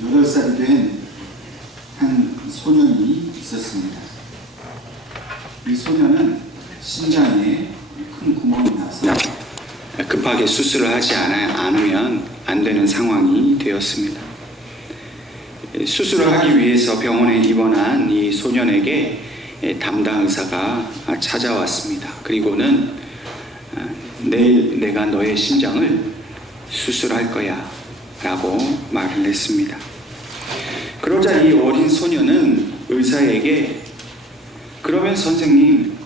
8살이 된 한 소년이 있었습니다. 이 소년은 심장에 큰 구멍이 나서 급하게 수술을 하지 않으면 안 되는 상황이 되었습니다. 수술을 하기 위해서 병원에 입원한 이 소년에게 담당 의사가 찾아왔습니다. 그리고는 내일 내가 너의 심장을 수술할 거야 라고 말을 했습니다. 그러자 이 어린 소년은 의사에게 그러면 선생님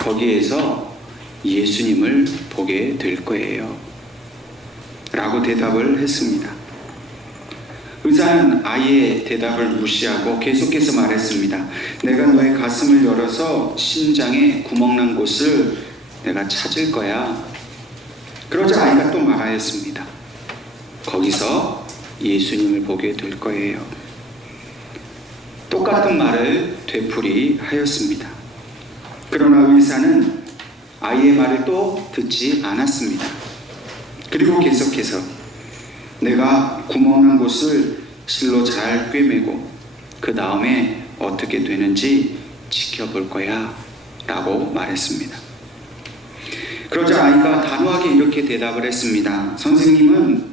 거기에서 예수님을 보게 될 거예요 라고 대답을 했습니다. 의사는 아이의 대답을 무시하고 계속해서 말했습니다. 내가 너의 가슴을 열어서 심장에 구멍난 곳을 내가 찾을 거야. 그러자 아이가 또 말하였습니다. 거기서 예수님을 보게 될 거예요. 똑같은 말을 되풀이하였습니다. 그러나 의사는 아이의 말을 또 듣지 않았습니다. 그리고 계속해서 내가 구멍난 곳을 실로 잘 꿰매고 그 다음에 어떻게 되는지 지켜볼 거야 라고 말했습니다. 그러자 아이가 단호하게 이렇게 대답을 했습니다. 선생님은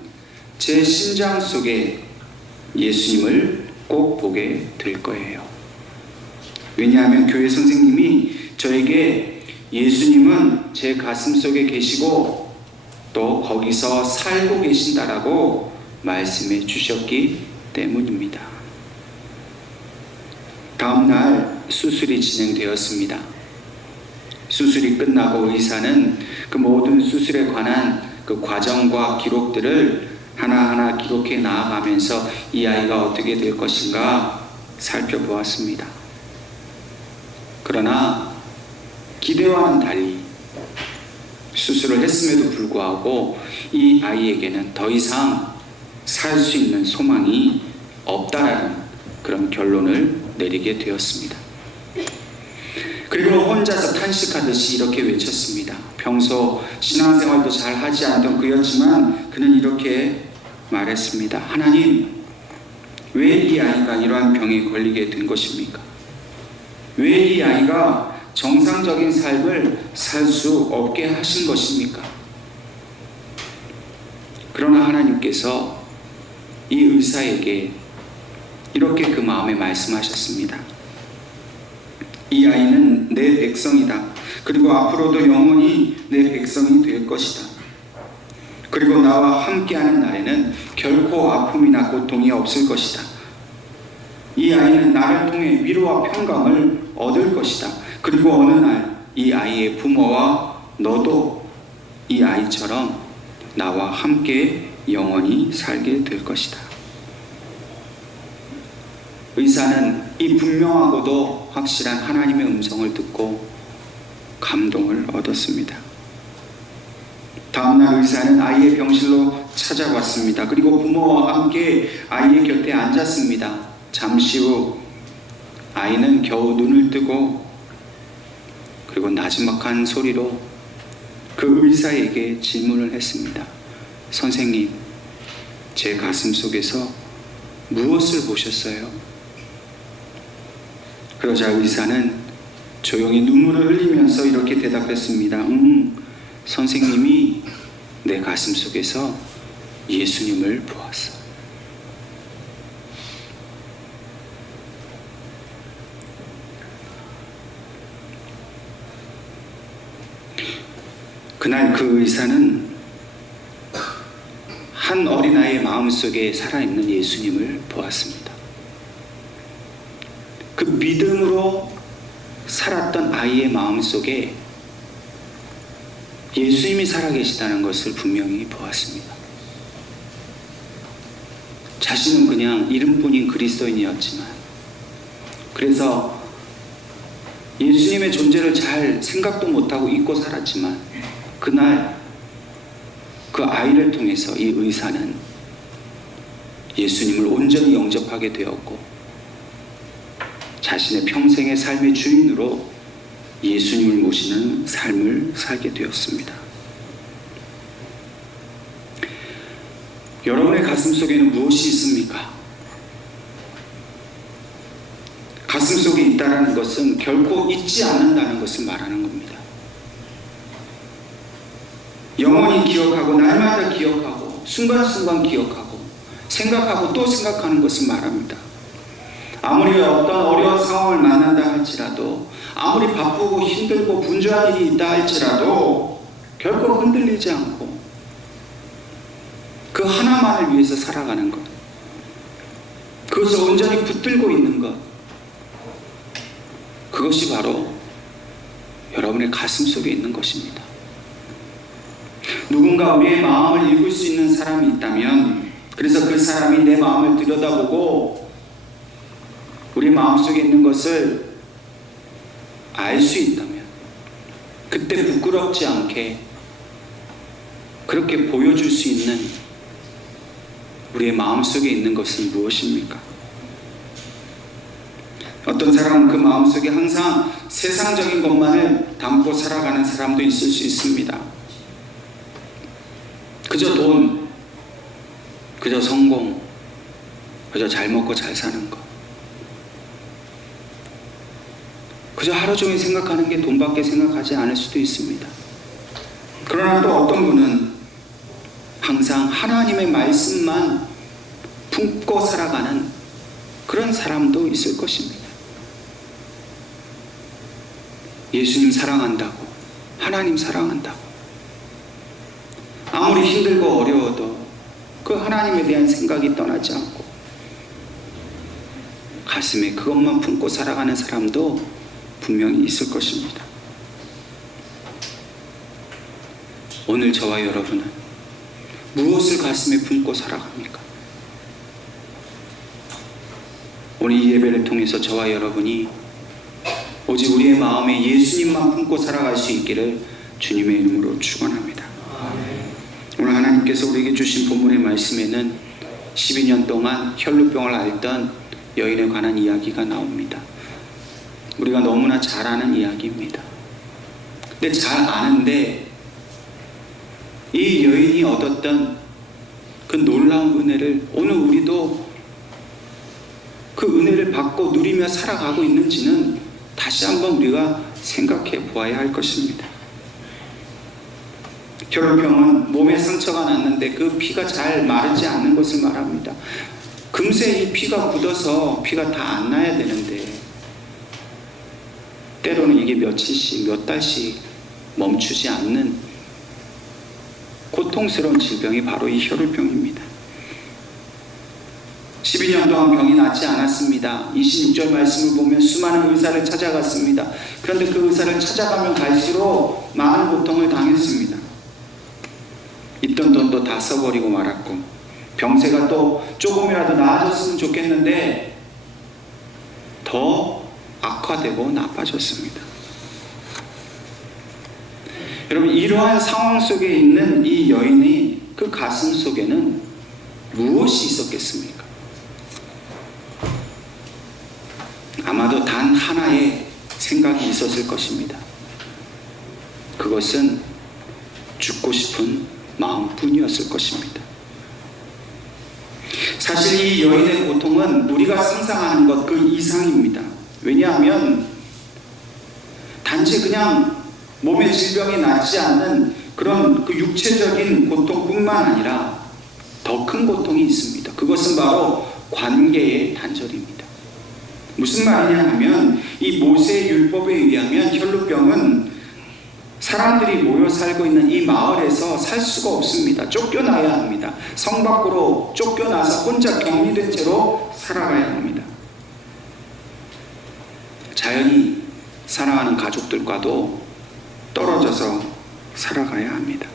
제 심장 속에 예수님을 꼭 보게 될 거예요. 왜냐하면 교회 선생님이 저에게 예수님은 제 가슴 속에 계시고 또 거기서 살고 계신다라고 말씀해 주셨기 때문입니다. 다음 날 수술이 진행되었습니다. 수술이 끝나고 의사는 그 모든 수술에 관한 그 과정과 기록들을 하나하나 기록해 나아가면서 이 아이가 어떻게 될 것인가 살펴보았습니다. 그러나 기대와는 달리 수술을 했음에도 불구하고 이 아이에게는 더 이상 살 수 있는 소망이 없다라는 그런 결론을 내리게 되었습니다. 그리고 혼자서 탄식하듯이 이렇게 외쳤습니다. 평소 신앙생활도 잘 하지 않던 그였지만 그는 이렇게 말했습니다. 하나님, 왜 이 아이가 이러한 병에 걸리게 된 것입니까? 왜 이 아이가 정상적인 삶을 살 수 없게 하신 것입니까? 그러나 하나님께서 이 의사에게 이렇게 그 마음에 말씀하셨습니다. 이 아이는 내 백성이다. 그리고 앞으로도 영원히 내 백성이 될 것이다. 그리고 나와 함께하는 날에는 결코 아픔이나 고통이 없을 것이다. 이 아이는 나를 통해 위로와 평강을 얻을 것이다. 그리고 어느 날 이 아이의 부모와 너도 이 아이처럼 나와 함께 영원히 살게 될 것이다. 의사는 이 분명하고도 확실한 하나님의 음성을 듣고 감동을 얻었습니다. 다음날 의사는 아이의 병실로 찾아왔습니다. 그리고 부모와 함께 아이의 곁에 앉았습니다. 잠시 후 아이는 겨우 눈을 뜨고 그리고 나지막한 소리로 그 의사에게 질문을 했습니다. 선생님, 제 가슴 속에서 무엇을 보셨어요? 그러자 의사는 조용히 눈물을 흘리면서 이렇게 대답했습니다. 선생님이 내 가슴 속에서 예수님을 보았어. 그날 그 의사는 한 어린아이의 마음속에 살아있는 예수님을 보았습니다. 그 믿음으로 살았던 아이의 마음속에 예수님이 살아계시다는 것을 분명히 보았습니다. 자신은 그냥 이름뿐인 그리스도인이었지만 그래서 예수님의 존재를 잘 생각도 못하고 잊고 살았지만 그날 그 아이를 통해서 이 의사는 예수님을 온전히 영접하게 되었고 자신의 평생의 삶의 주인으로 예수님을 모시는 삶을 살게 되었습니다. 여러분의 가슴 속에는 무엇이 있습니까? 가슴속에 있다는 것은 결코 잊지 않는다는 것을 말하는 겁니다. 영원히 기억하고 날마다 기억하고 순간순간 기억하고 생각하고 또 생각하는 것을 말합니다. 아무리 어떤 어려운 상황을 만난다 할지라도, 아무리 바쁘고 힘들고 분주한 일이 있다 할지라도 결코 흔들리지 않고 그 하나만을 위해서 살아가는 것, 그것을 온전히 붙들고 있는 것, 그것이 바로 여러분의 가슴 속에 있는 것입니다. 누군가 우리의 마음을 읽을 수 있는 사람이 있다면, 그래서 그 사람이 내 마음을 들여다보고 우리 마음속에 있는 것을 알 수 있다면, 그때 부끄럽지 않게 그렇게 보여줄 수 있는 우리의 마음속에 있는 것은 무엇입니까? 어떤 사람은 그 마음속에 항상 세상적인 것만을 담고 살아가는 사람도 있을 수 있습니다. 그저 돈, 그저 성공, 그저 잘 먹고 잘 사는 것, 그저 하루 종일 생각하는 게 돈밖에 생각하지 않을 수도 있습니다. 그러나 또 어떤 분은 항상 하나님의 말씀만 품고 살아가는 그런 사람도 있을 것입니다. 예수님 사랑한다고, 하나님 사랑한다고, 아무리 힘들고 어려워도 그 하나님에 대한 생각이 떠나지 않고 가슴에 그것만 품고 살아가는 사람도 분명히 있을 것입니다. 오늘 저와 여러분은 무엇을 가슴에 품고 살아갑니까? 오늘 이 예배를 통해서 저와 여러분이 오직 우리의 마음에 예수님만 품고 살아갈 수 있기를 주님의 이름으로 축원합니다. 오늘 하나님께서 우리에게 주신 본문의 말씀에는 12년 동안 혈루병을 앓던 여인에 관한 이야기가 나옵니다. 우리가 너무나 잘 아는 이야기입니다. 근데 잘 아는데 이 여인이 얻었던 그 놀라운 은혜를 오늘 우리도 그 은혜를 받고 누리며 살아가고 있는지는 다시 한번 우리가 생각해 보아야 할 것입니다. 혈루병은 몸에 상처가 났는데 그 피가 잘 마르지 않는 것을 말합니다. 금세 이 피가 굳어서 피가 다 안 나야 되는데 때로는 이게 며칠씩 몇 달씩 멈추지 않는 고통스러운 질병이 바로 이 혈루병입니다. 12년 동안 병이 낫지 않았습니다. 26절 말씀을 보면 수많은 의사를 찾아갔습니다. 그런데 그 의사를 찾아가면 갈수록 많은 고통을 당했습니다. 있던 돈도 다 써버리고 말았고, 병세가 또 조금이라도 나아졌으면 좋겠는데 더 악화되고 나빠졌습니다. 여러분, 이러한 상황 속에 있는 이 여인이 그 가슴 속에는 무엇이 있었겠습니까? 아마도 단 하나의 생각이 있었을 것입니다. 그것은 죽고 싶은 마음뿐이었을 것입니다. 사실 이 여인의 고통은 우리가 상상하는 것 그 이상입니다. 왜냐하면 단지 그냥 몸의 질병이 낫지 않는 그런 그 육체적인 고통뿐만 아니라 더 큰 고통이 있습니다. 그것은 바로 관계의 단절입니다. 무슨 말이냐 하면 이 모세의 율법에 의하면 혈루병은 사람들이 모여 살고 있는 이 마을에서 살 수가 없습니다. 쫓겨나야 합니다. 성 밖으로 쫓겨나서 혼자 격리된 채로 살아가야 합니다. 자연히 사랑하는 가족들과도 떨어져서 살아가야 합니다.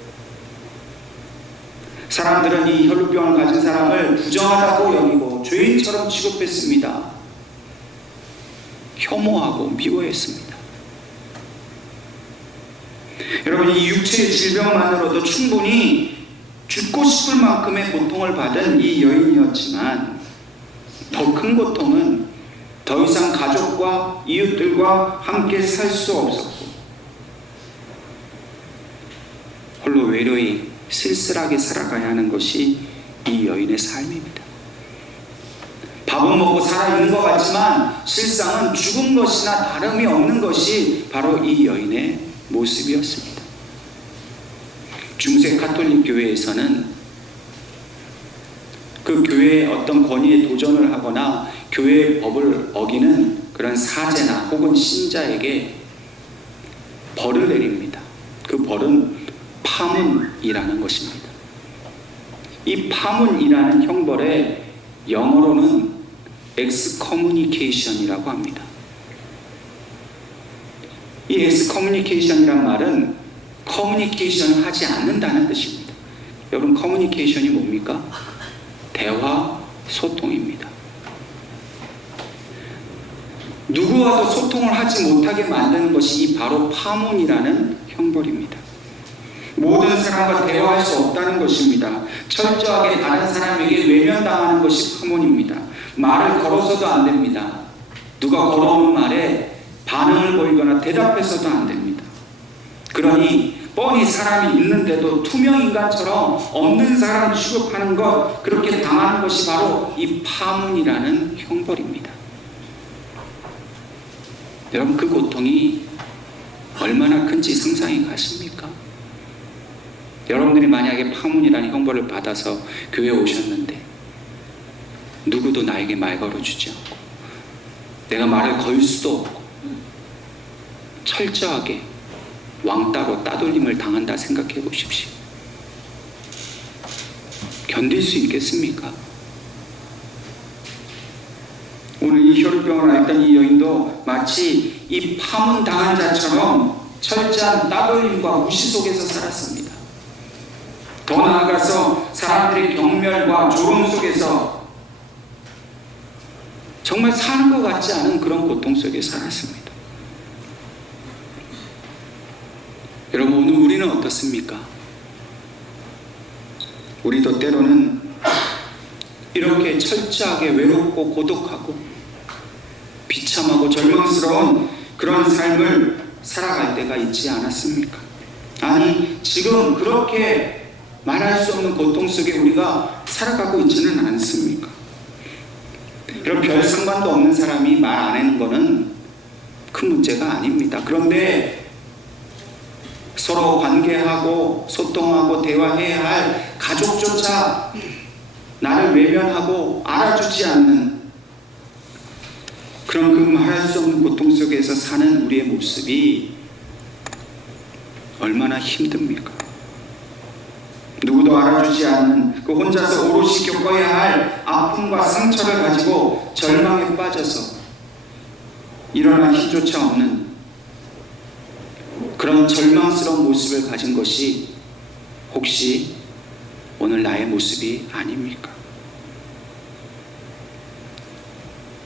사람들은 이 혈루병을 가진 사람을 부정하다고 여기고 죄인처럼 취급했습니다. 혐오하고 미워했습니다. 여러분, 이 육체의 질병만으로도 충분히 죽고 싶을 만큼의 고통을 받은 이 여인이었지만 더 큰 고통은 더 이상 가족과 이웃들과 함께 살 수 없었고 홀로 외로이 쓸쓸하게 살아가야 하는 것이 이 여인의 삶입니다. 밥은 먹고 살아있는 것 같지만 실상은 죽은 것이나 다름이 없는 것이 바로 이 여인의 모습이었습니다. 중세 가톨릭 교회에서는 그 교회의 어떤 권위에 도전을 하거나 교회의 법을 어기는 그런 사제나 혹은 신자에게 벌을 내립니다. 그 벌은 파문이라는 것입니다. 이 파문이라는 형벌에 영어로는 excommunication이라고 합니다. 이 excommunication이란 말은 커뮤니케이션을 하지 않는다는 뜻입니다. 여러분, 커뮤니케이션이 뭡니까? 대화, 소통입니다. 누구와도 소통을 하지 못하게 만드는 것이 이 바로 파문이라는 형벌입니다. 모든 사람과 대화할 수 없다는 것입니다. 철저하게 다른 사람에게 외면당하는 것이 파문입니다. 말을 걸어서도 안 됩니다. 누가 걸어오는 말에 반응을 보이거나 대답해서도 안 됩니다. 그러니 뻔히 사람이 있는데도 투명인간처럼 없는 사람을 취급하는 것, 그렇게 당하는 것이 바로 이 파문이라는 형벌입니다. 여러분, 그 고통이 얼마나 큰지 상상이 가십니까? 여러분들이 만약에 파문이라는 형벌을 받아서 교회에 오셨는데 누구도 나에게 말 걸어주지 않고 내가 말을 걸 수도 없고 철저하게 왕따로 따돌림을 당한다 생각해 보십시오. 견딜 수 있겠습니까? 오늘 이 혈루병을 앓던 이 여인도 마치 이 파문 당한 자처럼 철저한 따돌림과 무시 속에서 살았습니다. 더 나아가서 사람들의 경멸과 조롱 속에서 정말 사는 것 같지 않은 그런 고통 속에 살았습니다. 여러분, 오늘 우리는 어떻습니까? 우리도 때로는 이렇게 철저하게 외롭고 고독하고 비참하고 절망스러운 그런 삶을 살아갈 때가 있지 않았습니까? 아니, 지금 그렇게 말할 수 없는 고통 속에 우리가 살아가고 있지는 않습니까? 이런 별 상관도 없는 사람이 말 안 하는 거는 큰 문제가 아닙니다. 그런데 서로 관계하고 소통하고 대화해야 할 가족조차 나를 외면하고 알아주지 않는 그런 그 말할 수 없는 고통 속에서 사는 우리의 모습이 얼마나 힘듭니까? 누구도 알아주지 않는 그 혼자서 오롯이 겪어야 할 아픔과 상처를 가지고 절망에 빠져서 일어날 힘조차 없는 그런 절망스러운 모습을 가진 것이 혹시 오늘 나의 모습이 아닙니까?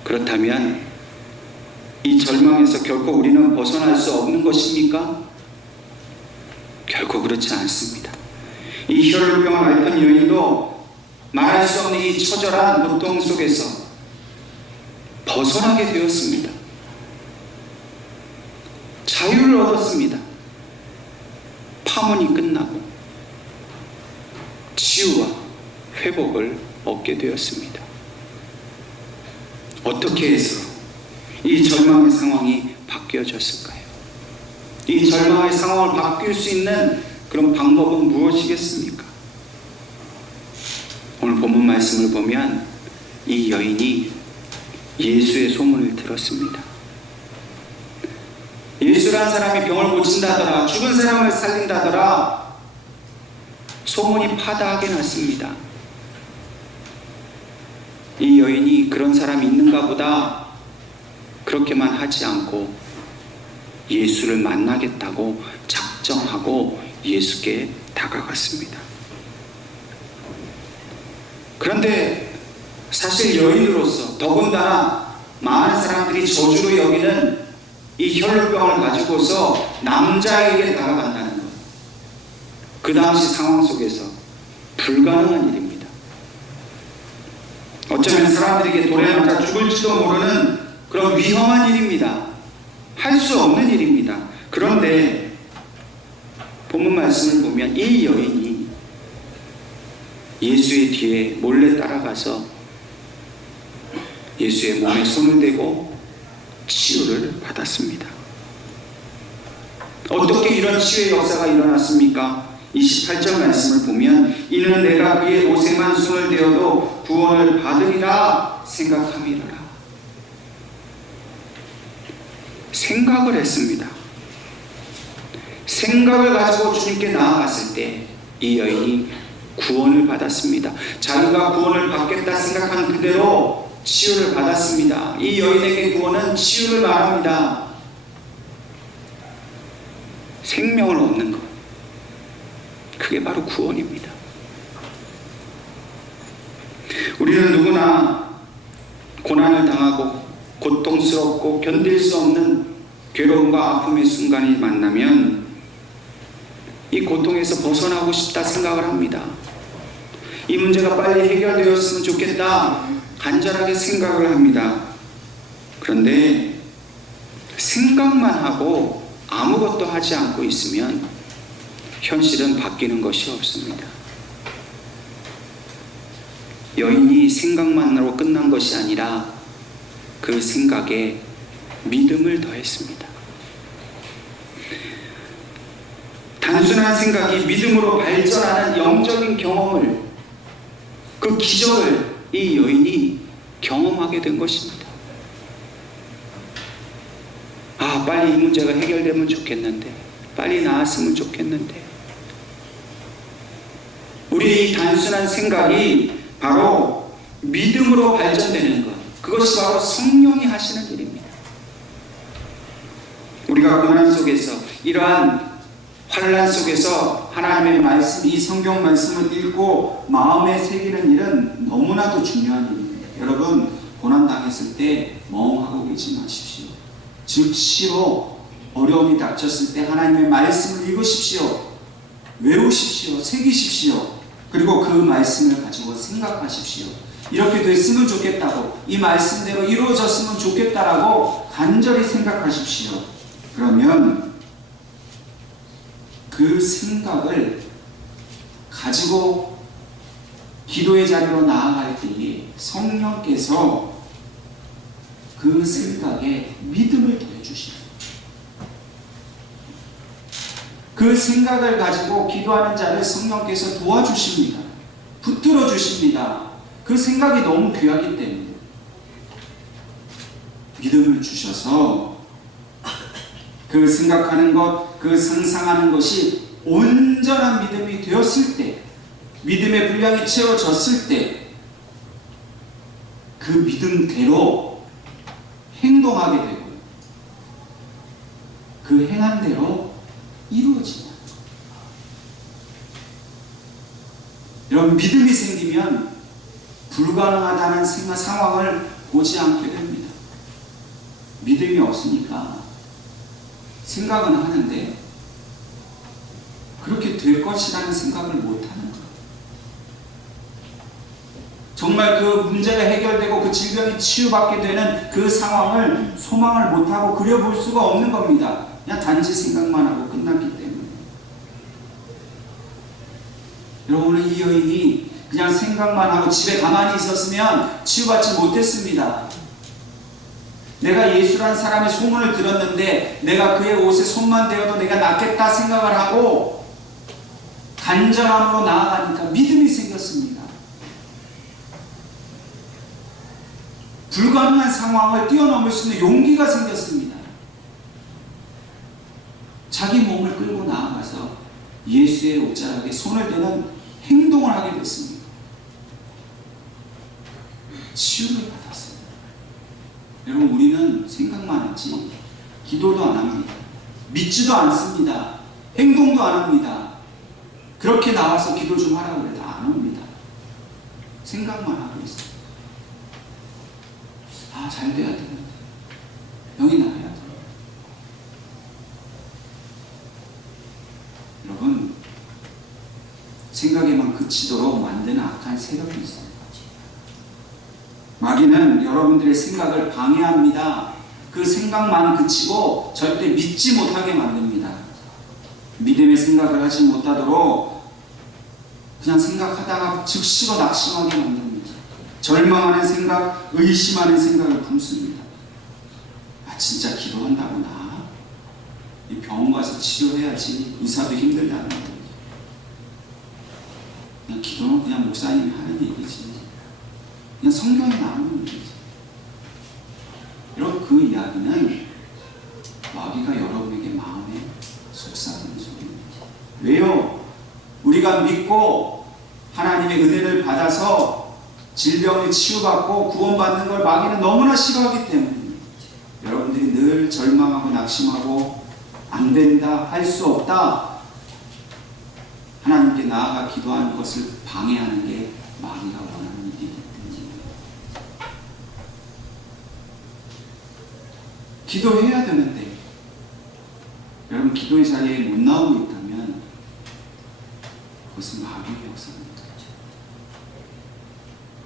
그렇다면 이 절망에서 결코 우리는 벗어날 수 없는 것입니까? 결코 그렇지 않습니다. 이 혈루병을 앓던 여인도 말할 수 없는 이 처절한 고통 속에서 벗어나게 되었습니다. 자유를 얻었습니다. 파문이 끝나고 치유와 회복을 얻게 되었습니다. 어떻게 해서 이 절망의 상황이 바뀌어졌을까요? 이 절망의 상황을 바뀔 수 있는 그런 방법은 무엇이겠습니까? 오늘 본문 말씀을 보면 이 여인이 예수의 소문을 들었습니다. 예수란 사람이 병을 고친다더라, 죽은 사람을 살린다더라, 소문이 파다하게 났습니다. 이 여인이 그런 사람이 있는가 보다 그렇게만 하지 않고 예수를 만나겠다고 작정하고 예수께 다가갔습니다. 그런데 사실 여인으로서 더군다나 많은 사람들이 저주로 여기는 이 혈루병을 가지고서 남자에게 다가간다는 것, 그 당시 상황 속에서 불가능한 일입니다. 어쩌면 사람들에게 돌에 맞아 죽을지도 모르는 그런 위험한 일입니다. 할 수 없는 일입니다. 그런데 본문 말씀을 보면 이 여인이 예수의 뒤에 몰래 따라가서 예수의 몸에 손을 대고 치유를 받았습니다. 어떻게 이런 치유의 역사가 일어났습니까? 28절 말씀을 보면 이는 내가 그의 옷에만 손을 대어도 구원을 받으리라 생각함이라. 생각을 했습니다. 생각을 가지고 주님께 나아갔을 때 이 여인이 구원을 받았습니다. 자기가 구원을 받겠다 생각한 그대로 치유를 받았습니다. 이 여인에게 구원은 치유를 말합니다. 생명을 얻는 것, 그게 바로 구원입니다. 우리는 누구나 고난을 당하고 고통스럽고 견딜 수 없는 괴로움과 아픔의 순간이 만나면 이 고통에서 벗어나고 싶다 생각을 합니다. 이 문제가 빨리 해결되었으면 좋겠다 간절하게 생각을 합니다. 그런데 생각만 하고 아무것도 하지 않고 있으면 현실은 바뀌는 것이 없습니다. 여인이 생각만으로 끝난 것이 아니라 그 생각에 믿음을 더했습니다. 단순한 생각이 믿음으로 발전하는 영적인 경험을, 그 기적을 이 여인이 경험하게 된 것입니다. 아, 빨리 이 문제가 해결되면 좋겠는데, 빨리 나았으면 좋겠는데. 우리의 이 단순한 생각이 바로 믿음으로 발전되는 것, 그것이 바로 성령이 하시는 일입니다. 우리가 고난 속에서, 이러한 환난 속에서 하나님의 말씀, 이 성경 말씀을 읽고 마음에 새기는 일은 너무나도 중요한 일입니다. 여러분, 고난 당했을 때 멍하고 계지 마십시오. 즉시로 어려움이 닥쳤을 때 하나님의 말씀을 읽으십시오. 외우십시오. 새기십시오. 그리고 그 말씀을 가지고 생각하십시오. 이렇게 됐으면 좋겠다고, 이 말씀대로 이루어졌으면 좋겠다라고 간절히 생각하십시오. 그러면 그 생각을 가지고 기도의 자리로 나아갈 때에 성령께서 그 생각에 믿음을 더해주십니다. 그 생각을 가지고 기도하는 자를 성령께서 도와주십니다. 붙들어 주십니다. 그 생각이 너무 귀하기 때문에 믿음을 주셔서 그 생각하는 것, 그 상상하는 것이 온전한 믿음이 되었을 때, 믿음의 분량이 채워졌을 때 그 믿음대로 행동하게 되고 그 행한 대로 이루어집니다. 여러분, 믿음이 생기면 불가능하다는 상황을 보지 않게 됩니다. 믿음이 없으니까 생각은 하는데 그렇게 될 것이라는 생각을 못하는 거예요. 정말 그 문제가 해결되고 그 질병이 치유받게 되는 그 상황을 소망을 못하고 그려볼 수가 없는 겁니다. 그냥 단지 생각만 하고 끝났기 때문에. 여러분은 이 여인이 그냥 생각만 하고 집에 가만히 있었으면 치유받지 못했습니다. 내가 예수라는 사람의 소문을 들었는데 내가 그의 옷에 손만 대어도 내가 낫겠다 생각을 하고 간절함으로 나아가니까 믿음이 생겼습니다. 불가능한 상황을 뛰어넘을 수 있는 용기가 생겼습니다. 자기 몸을 끌고 나아가서 예수의 옷자락에 손을 대는 행동을 하게 됐습니다. 치유를 받았습니다. 여러분, 우리는 생각만 하지 기도도 안 합니다. 믿지도 않습니다. 행동도 안 합니다. 그렇게 나와서 기도 좀 하라고 해도 안 옵니다. 생각만 하고 있어요. 아, 잘 돼야 되는데, 병이 나야 돼. 여러분, 생각에만 그치도록 만드는 악한 세력이 있어요. 마귀는 여러분들의 생각을 방해합니다. 그 생각만 그치고 절대 믿지 못하게 만듭니다. 믿음의 생각을 하지 못하도록 그냥 생각하다가 즉시로 낙심하게 만듭니다. 절망하는 생각, 의심하는 생각을 품습니다. 아, 진짜 기도한다고 나? 이 병원 가서 치료해야지. 의사도 힘들다는 거예요. 그냥 기도는 그냥 목사님이 하는 얘기지. 그냥 성경에 나오는 얘기지. 여러분, 그 이야기는 마귀가 여러분에게 마음에 속삭이는 소리입니다. 왜요? 우리가 믿고 하나님의 은혜를 받아서 질병을 치유받고 구원받는 걸 마귀는 너무나 싫어하기 때문입니다. 여러분들이 늘 절망하고 낙심하고 안 된다, 할 수 없다, 하나님께 나아가 기도하는 것을 방해하는 게 마귀가 원하는 일이기 때문입니다. 기도해야 되는데 여러분, 기도의 자리에 못 나오고 있다면 그것은 마귀의 역사입니다.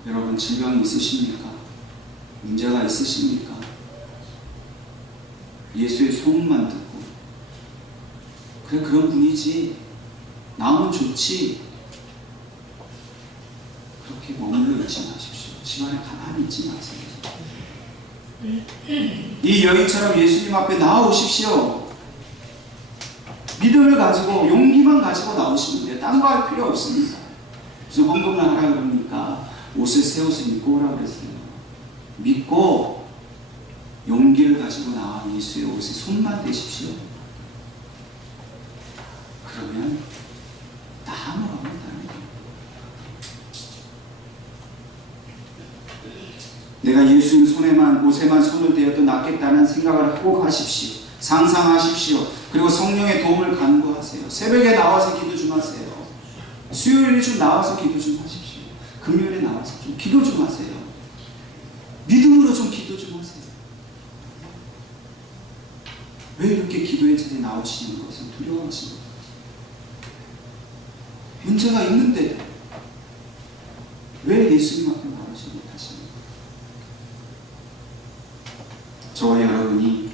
여러분, 질병이 있으십니까? 문제가 있으십니까? 예수의 소문만 듣고 그래, 그런 분이지, 나오면 좋지, 그렇게 머물러 있지 마십시오. 집안에 가만히 있지 마세요. 이 여인처럼 예수님 앞에 나오십시오. 믿음을 가지고, 용기만 가지고 나오시면 돼요. 딴 거 할 필요 없습니다. 무슨 헌금을 하라 그러니까 옷을 새 옷을 입고 오라 그랬어요. 믿고 용기를 가지고 나와 예수의 옷에 손만 대십시오. 그러면 다 물어본다는 거예요. 내가 예수님 손에만, 옷에만 손을 대어도 낫겠다는 생각을 하고 가십시오. 상상하십시오. 그리고 성령의 도움을 간구하세요. 새벽에 나와서 기도 좀 하세요. 수요일에 좀 나와서 기도 좀 하십시오. 금요일에 나와서 좀 기도 좀 하세요. 믿음으로 좀 기도 좀 하세요. 왜 이렇게 기도의 자리에 나오시는 것을 두려워하시는 거예요? 문제가 있는데 왜 예수님 앞에 나오지 못하시는 거예요? 저와 여러분이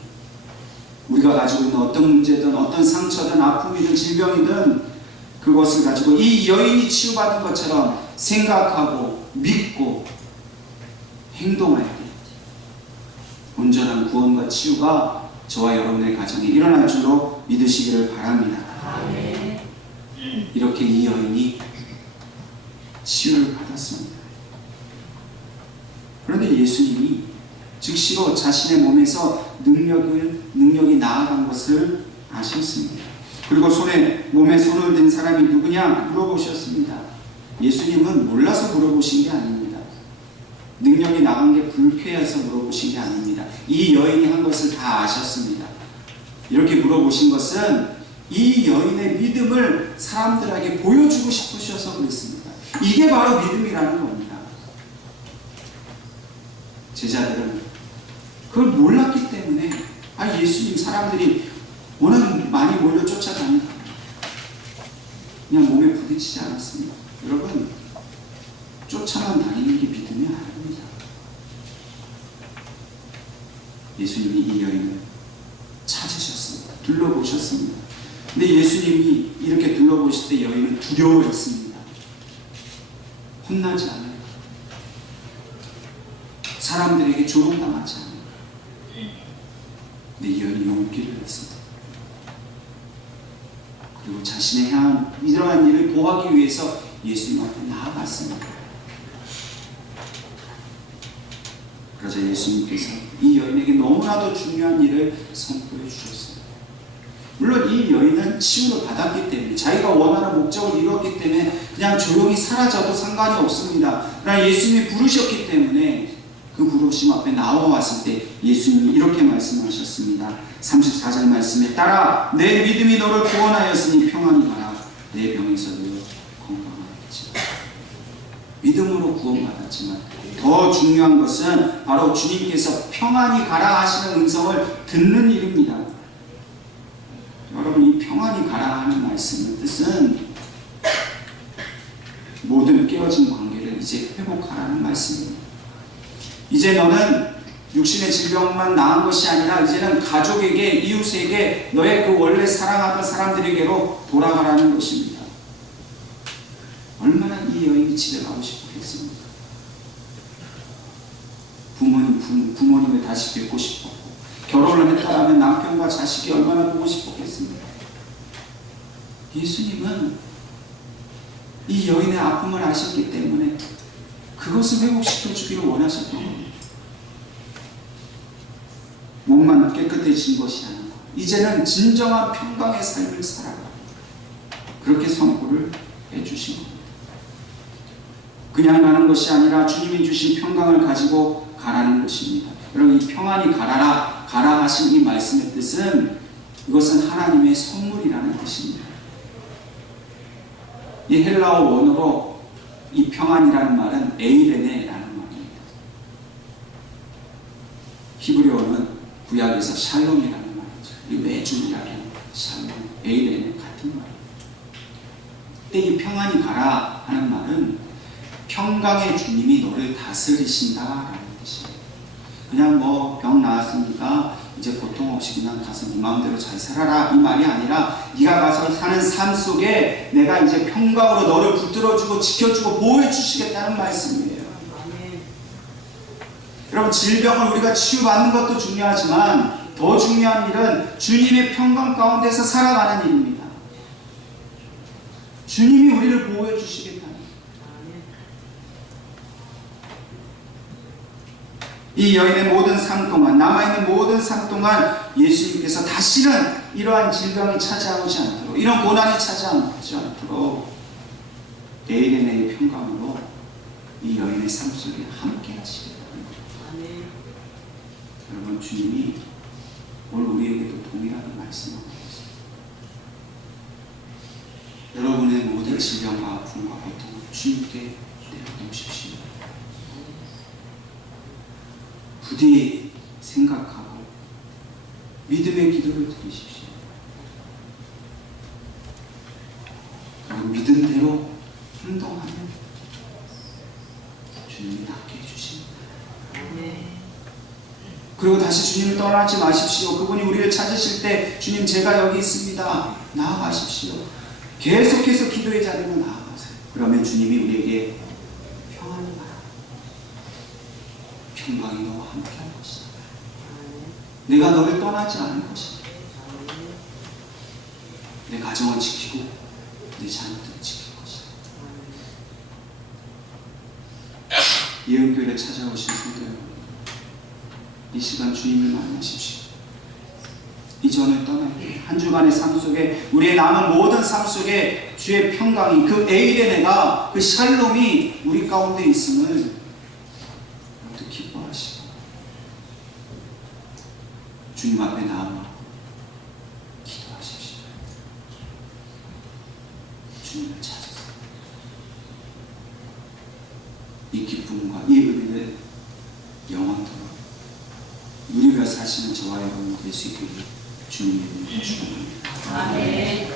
우리가 가지고 있는 어떤 문제든 어떤 상처든 아픔이든 질병이든 그것을 가지고 이 여인이 치유받은 것처럼 생각하고 믿고 행동할 때 온전한 구원과 치유가 저와 여러분의 가정에 일어날 줄로 믿으시기를 바랍니다. 이렇게 이 여인이 치유를 받았습니다. 그런데 예수님이 즉시로 자신의 몸에서 능력이 나아간 것을 아셨습니다. 그리고 몸에 손을 댄 사람이 누구냐 물어보셨습니다. 예수님은 몰라서 물어보신 게 아닙니다. 능력이 나간 게 불쾌해서 물어보신 게 아닙니다. 이 여인이 한 것을 다 아셨습니다. 이렇게 물어보신 것은 이 여인의 믿음을 사람들에게 보여주고 싶으셔서 그랬습니다. 이게 바로 믿음이라는 겁니다. 제자들은 그걸 몰랐기 때문에 예수님, 사람들이 워낙 많이 몰려 쫓아다니까 그냥 몸에 부딪히지 않았습니다. 여러분, 쫓아만 다니는 게 믿음이 아닙니다. 예수님이 이 여인을 찾으셨습니다. 둘러보셨습니다. 근데 예수님이 이렇게 둘러보실 때 여인은 두려워했습니다. 혼나지 않을까? 사람들에게 조롱당하지 않을까? 근데 이 여인이 용기를 냈습니다. 그리고 자신의 향한 이러한 일을 보호하기 위해서 예수님 앞에 나아갔습니다. 그러자 예수님께서 이 여인에게 너무나도 중요한 일을 선포해 주셨어요. 물론 이 여인은 치유를 받았기 때문에, 자기가 원하는 목적을 이뤘기 때문에 그냥 조용히 사라져도 상관이 없습니다. 그러나 예수님이 부르셨기 때문에 그 부르심 앞에 나와왔을 때 예수님이 이렇게 말씀하셨습니다. 34절 말씀에 따라 내 믿음이 너를 구원하였으니 평안히 가라. 내 병에서도 건강하겠지. 믿음으로 구원받았지만 더 중요한 것은 바로 주님께서 평안히 가라 하시는 음성을 듣는 일입니다. 여러분, 이 평안히 가라 하는 말씀의 뜻은 모든 깨어진 관계를 이제 회복하라는 말씀입니다. 이제 너는 육신의 질병만 나은 것이 아니라 이제는 가족에게, 이웃에게, 너의 그 원래 사랑하던 사람들에게로 돌아가라는 것입니다. 얼마나 이 여인이 집에 가고 싶었겠습니까? 부모님을 다시 뵙고 싶었고, 결혼을 했다면 남편과 자식이 얼마나 보고 싶었겠습니까? 예수님은 이 여인의 아픔을 아셨기 때문에 그것을 회복시켜 주기를 원하셨던 겁니다. 몸만 깨끗해진 것이 아니라 이제는 진정한 평강의 삶을 살아라, 그렇게 선포를 해주신 겁니다. 그냥 가는 것이 아니라 주님이 주신 평강을 가지고 가라는 것입니다. 여러분, 이 평안이 가라 하신 이 말씀의 뜻은, 이것은 하나님의 선물이라는 뜻입니다. 이 헬라어 원어로 이 평안이라는 말은 에이레네라는 말입니다. 히브리어는 구약에서 샬롬이라는 말이죠. 이 매주라는 샬롬, 에이레네 같은 말입니다. 근데 이 평안이 가라 하는 말은 평강의 주님이 너를 다스리신다라는 뜻이에요. 그냥 뭐 병 나았으니까 이제 고통 없이 그냥 가서 네 마음대로 잘 살아라, 이 말이 아니라 네가 가서 사는 삶 속에 내가 이제 평강으로 너를 붙들어주고 지켜주고 보호해 주시겠다는 말씀이에요. 여러분, 질병을 우리가 치유받는 것도 중요하지만 더 중요한 일은 주님의 평강 가운데서 살아가는 일입니다. 주님이 우리를 보호해 주시겠다는, 이 여인의 모든 삶 동안, 남아있는 모든 삶 동안 예수님께서 다시는 이러한 질병이 찾아오지 않도록, 이런 고난이 찾아오지 않도록 에이레네의 평강으로 이 여인의 삶 속에 함께 하시겠다는 거예요. 여러분, 주님이 오늘 우리에게도 동일하게 말씀하고 있습니다. 여러분의 모든 질병과 아픔과 고통을 주님께 내려놓으십시오. 부디 생각하고 믿음의 기도를 드리십시오. 그리고 믿음대로 행동하면 주님이 낫게 해주십니다. 그리고 다시 주님을 떠나지 마십시오. 그분이 우리를 찾으실 때 주님, 제가 여기 있습니다, 나아가십시오. 계속해서 기도의 자리로 나아가세요. 그러면 주님이 우리에게 평안을 말합니다. 평강이 너와 함께 할 것이다. 내가 너를 떠나지 않을 것이다. 내 가정을 지키고 내 자녀들을 지킬 것이다. 예언교회를 찾아오신 성도 여러분, 이 시간 주님을 만나십시오. 이전을 떠나게 한 주간의 삶 속에, 우리의 남은 모든 삶 속에 주의 평강이, 그 에이레네가, 그 샬롬이 우리 가운데 있음을 기뻐하시고 주님 앞에 나와 기도하십시오. 주님을 찾으세요. 이 기쁨과 이 은혜를 영원토록 누리며 사시는 저와 여러분 될 수 있기를 주님의 이름으로 축원합니다. 아멘.